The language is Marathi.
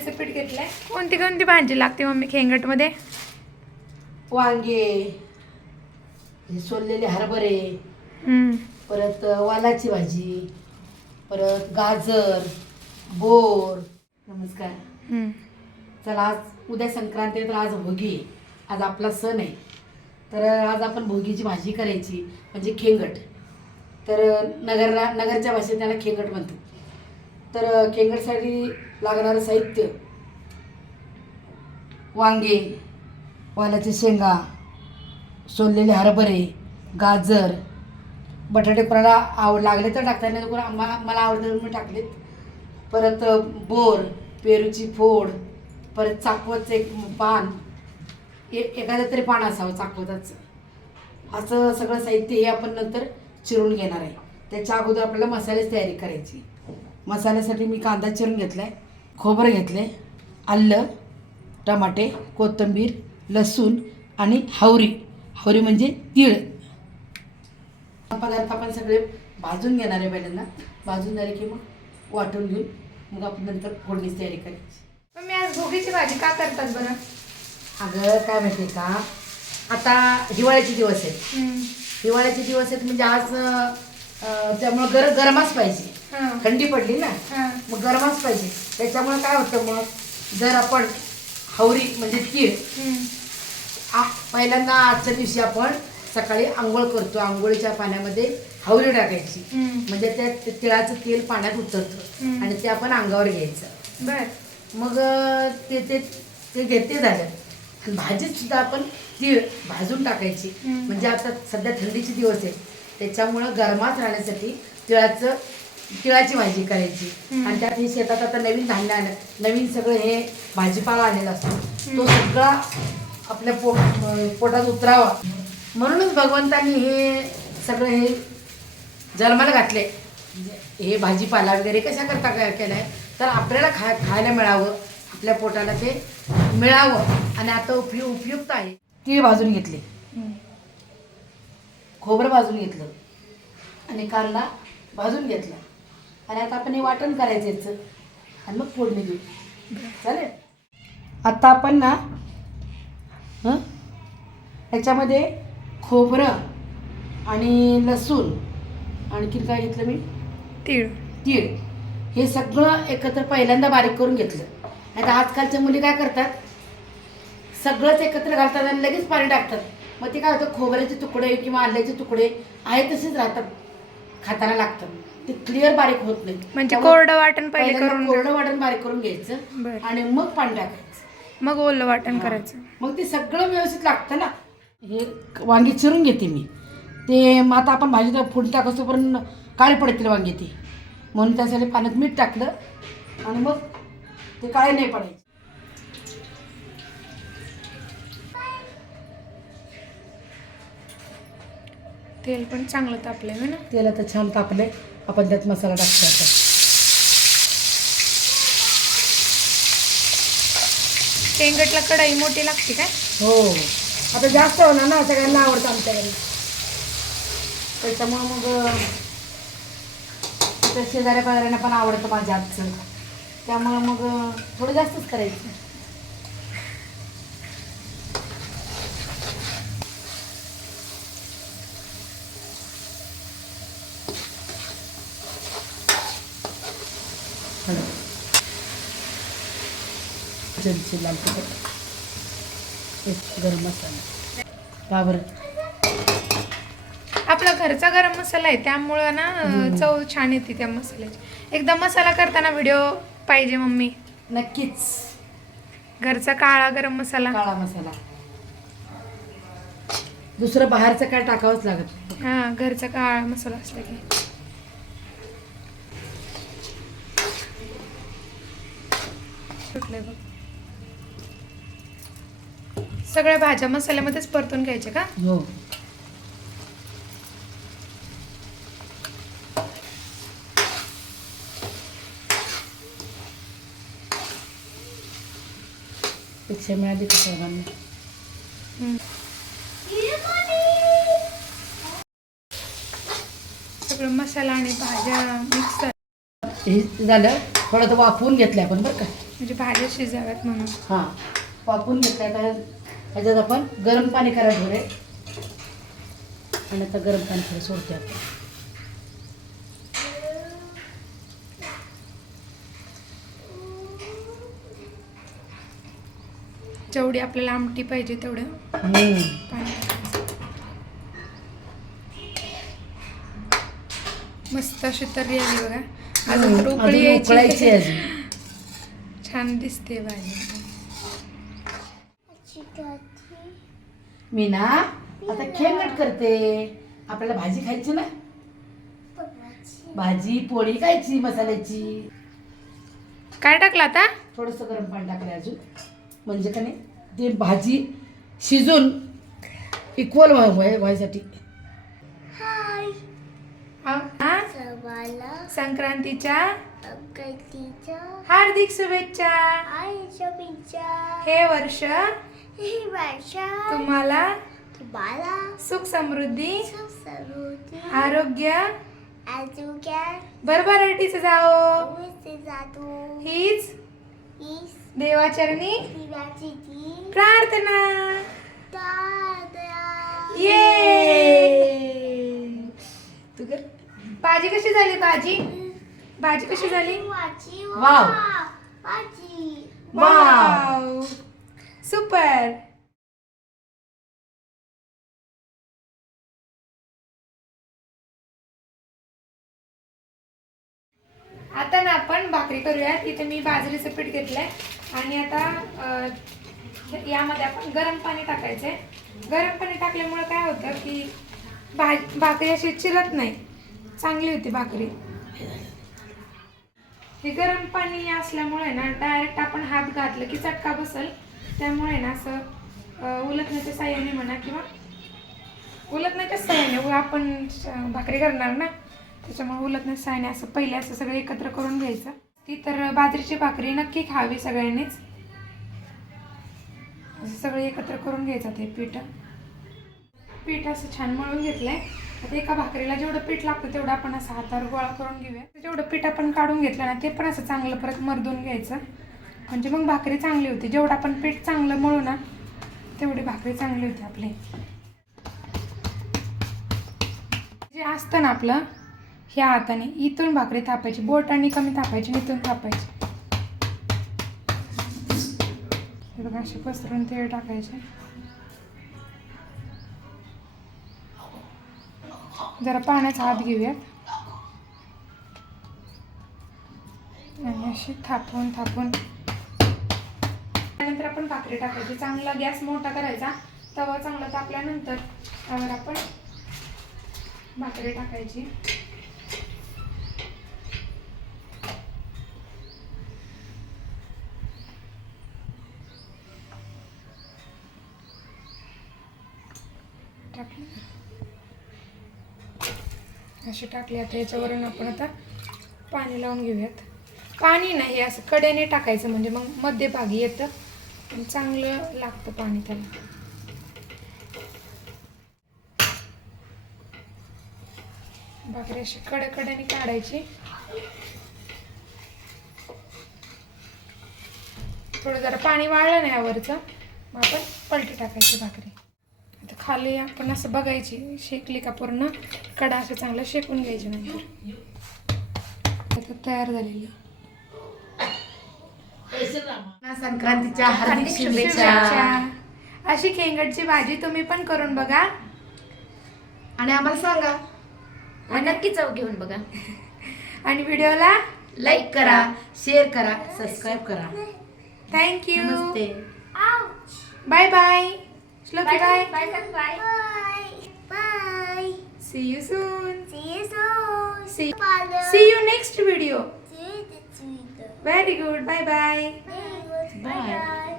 भाजीचं पीठ घेतलंय. कोणती कोणती भाजी लागते मम्मी खेंगटमध्ये? वांगे हे सोललेले हरभरे हम्म. परत वालाची भाजी परत गाजर बोर. नमस्कार. हम्म. चला आज उद्या संक्रांत आहे तर आज भोगी. आहे. आज आपला सण आहे. तर आज आपण भोगीची भाजी करायची म्हणजे खेंगट. तर नगरला नगरच्या भाषेत त्याला खेंगट म्हणतात. तर केंगडसाठी लागणारं साहित्य. वांगे वालाचे शेंगा सोललेले हरभरे गाजर. बटाटे कोणाला आवड लागले तर टाकता नाही तर कोणा मा- मला आवडतं मी टाकलेत. परत बोर पेरूची फोड परत चाकवतचं एक पान. ए एखादं तरी पान असावं चाकवताचं. असं सगळं साहित्य हे आपण नंतर चिरून घेणार आहे. त्याच्या अगोदर आपल्याला मसाल्याची तयारी करायची. मसाल्यासाठी मी कांदा चिरून घेतला आहे खोबरं घेतलं आहे आलं टमाटे कोथिंबीर लसूण आणि हावरी. हावरी म्हणजे तीळ. पदार्थ आपण सगळे भाजून घेणार आहे पहिल्यांदा. भाजून झाले की मग वाटून घेऊन मग आपण नंतर फोडणीची तयारी करायची. मम्मी आज भोगीची भाजी का करतात बरं? अगं काय माहिती का? आता हिवाळ्याचे दिवस आहेत. हिवाळ्याचे दिवस आहेत म्हणजे आज त्यामुळं गर गरमाच पाहिजे. थंडी पडली ना. मग गरमाच पाहिजे. त्याच्यामुळे काय होतं मग जर आपण हवरी म्हणजे तीळ पहिल्यांदा आजच्या दिवशी आपण सकाळी आंघोळ करतो. आंघोळीच्या पाण्यामध्ये हवरी टाकायची. म्हणजे त्या तिळाचं तेल पाण्यात उतरतं. आणि ते आपण अंगावर घ्यायचं. बर. मग ते ते ते घेते झालं. आणि भाजीत सुद्धा आपण तीळ भाजून टाकायची. म्हणजे आता सध्या थंडीचे दिवस आहे त्याच्यामुळं गरमात राहण्यासाठी तिळाचं तिळाची भाजी करायची. आणि त्यात हे शेतात आता नवीन धान्य आलं. नवीन सगळं हे भाजीपाला आलेला असतो. तो सगळा आपल्या पो पोटात उतरावा. म्हणूनच भगवंतांनी हे सगळं हे जन्माला घातले. म्हणजे हे भाजीपाला वगैरे कशा करता काय केलाय? तर आपल्याला खा खायला मिळावं. आपल्या पोटाला ते मिळावं. आणि आता उपयु उपयुक्त आहे. तीळ भाजून घेतले. खोबरं भाजून घेतलं. आणि कांदा भाजून घेतला. आणि आता आपण हे वाटण करायचं याचं. आणि मग फोडणी देऊ. चालेल? आता आपण ना हं? ह्याच्यामध्ये खोबरं आणि लसूण आणखी काय घेतलं मी? तीळ. तीळ. हे सगळं एकत्र पहिल्यांदा बारीक करून घेतलं. तर आजकालच्या मुली काय करतात? सगळंच एकत्र घालतात आणि लगेच पाणी टाकतात. मग ते काय होतं? खोबऱ्याचे तुकडे किंवा आल्याचे तुकडे आहे तसेच राहतात. खाताना लागतात. ते क्लिअर बारीक होत नाही. म्हणजे कोरडं वाटण पहिले करून कोरडं वाटण बारीक करून घ्यायचं. आणि मग पाणी टाकायचं. मग ओलं वाटण करायचं. मग ते सगळं व्यवस्थित लागतं ना. हे वांगी चिरून घेते मी. ते मग आता आपण भाजीत फोडणी टाकतो पण काळे पडतील वांगी ती. म्हणून त्यासाठी पाण्यात मीठ टाकलं आणि मग ते काळे नाही पडायचे. तेल पण चांगलं तापलंय ना? तेल आता छान तापले आपण त्यात मसाला टाकतो आता. शेंगटला कढाई मोठी लागते काय? हो. आता जास्त होणार ना सगळ्यांना आवडतं आमच्या घरी. त्याच्यामुळं मग शेजाऱ्या पाजाऱ्यांना पण आवडतं माझ्या हातचं. त्यामुळं मग थोडं जास्तच करायचं. चमची लाल तिखट एक गरम मसाला. का बरं. आपला घरचा गरम मसाला आहे त्यामुळं ना चव छान येते त्या मसाल्याची. एकदा मसाला करताना व्हिडिओ पाहिजे मम्मी. नक्कीच. घरचा काळा गरम मसाला. काळा मसाला. दुसरं बाहेरचं काय टाकावंच लागत. हा घरचा काळा मसाला असला की. सुटलंय बघ. सगळ्या भाज्या मसाल्यामध्येच परतून घ्यायच्या का? हो. पेक्षा मिळाली का सर्वांना. सगळं मसाला आणि भाज्या मिक्स हे झालं. थोडं तर वाफवून घेतलं आपण बरं का. म्हणजे भाज्या शिजाव्यात म्हणून. हां. वापरून घेतलं आता ह्याच्यात आपण गरम पाणी करायला ठेवले आणि आता गरम पाणी थोडं सोडते आपण. जेवढी आपल्याला आमटी पाहिजे तेवढं. मस्त अशी तर्री आली बघा. अजून तर उकळी यायची. छान दिसते भाजी मी ना आता खेळगट करते. आपल्याला भाजी खायची ना? भाजी पोळी खायची मसाल्याची. काय टाकलं आता? थोडंसं गरम पाणी टाकलं अजून. म्हणजे का नाही ते भाजी शिजून इक्वल व्हायसाठी. हा? हा? संक्रांतीच्या हार्दिक शुभेच्छा. हे वर्ष तुम्हाला सुख समृद्धी आरोग्य भरभराटीच जाओ. हीच देवाचरणी प्रार्थना. ये. तू कर. भाजी कशी झाली भाजी? भाजी कशी झाली? वाव. वाव आपण करूयात. इथे तिथे मी बाजरीचं पीठ घेतलंय. आणि आता यामध्ये आपण गरम पाणी टाकायचंय. गरम पाणी टाकल्यामुळे काय होतं की भा भाकरी अशी चिरत नाही. चांगली होती भाकरी. हे गरम पाणी असल्यामुळे ना डायरेक्ट आपण हात घातलं की चटका बसल. त्यामुळे ना असं उलटण्याच्या साह्याने म्हणा किंवा उलटण्याच्या साह्याने आपण भाकरी करणार ना? त्याच्यामुळे उलटण्याच्या साह्याने असं पहिले असं सगळं एकत्र करून घ्यायचं. ती तर बाजरीची भाकरी नक्की खावी सगळ्यांनीच. असं सगळं एकत्र करून घ्यायचं ते पीठ. पीठ असं छान मळून घेतलंय. आता एका भाकरीला जेवढं पीठ लागतं तेवढं आपण असं हातावर गोळा करून घेऊया. जेवढं पीठ आपण काढून घेतलं ना ते पण असं चांगलं परत मर्दून घ्यायचं. म्हणजे मग भाकरी चांगली होती. जेवढं आपण पीठ चांगलं मळू ना तेवढी भाकरी चांगली होती आपली. जे असतं ना आपलं ह्या हाताने इथून भाकरी थापायची बोटाने कमी थापायची इथून थापायची. अशी बघा असे पसरून तेळ टाकायचे. जरा पाण्याचा हात घेऊयात. आणि अशी थापून थापून. त्यानंतर आपण भाकरी टाकायची. चांगला गॅस मोठा करायचा. तवा चांगला तापल्यानंतर त्यावर आपण भाकरी टाकायची. टाकली. अशी टाकली. आता याच्यावरून आपण आता पाणी लावून घेऊयात. पाणी नाही असं कड्याने टाकायचं म्हणजे मग मध्यभागी येतं. आणि चांगलं लागतं पाणी त्याला. भाकरी अशी कड्याकड्याने काढायची. थोडं जरा पाणी वाळलं नाही यावरचं मग आपण पलटी टाकायची भाकरी. खाली आपण असं बघायची शेकली का पूर्ण? कडा असं चांगलं शेकून घ्यायची नंतर. आता तयार झालेली. संक्रांतीच्या हार्दिक शुभेच्छा. अशी खेंगटची भाजी तुम्ही पण करून बघा. आणि आम्हाला सांगा. मग नक्की चव घेऊन बघा. आणि व्हिडिओला लाईक करा शेअर करा सबस्क्राईब करा. Thank you bye bye Bye. bye. Bye, bye. Bye. Bye. See you soon. See you soon. See, Follow. see you next video. See you next video. Very good. Bye-bye. Very good. Bye-bye.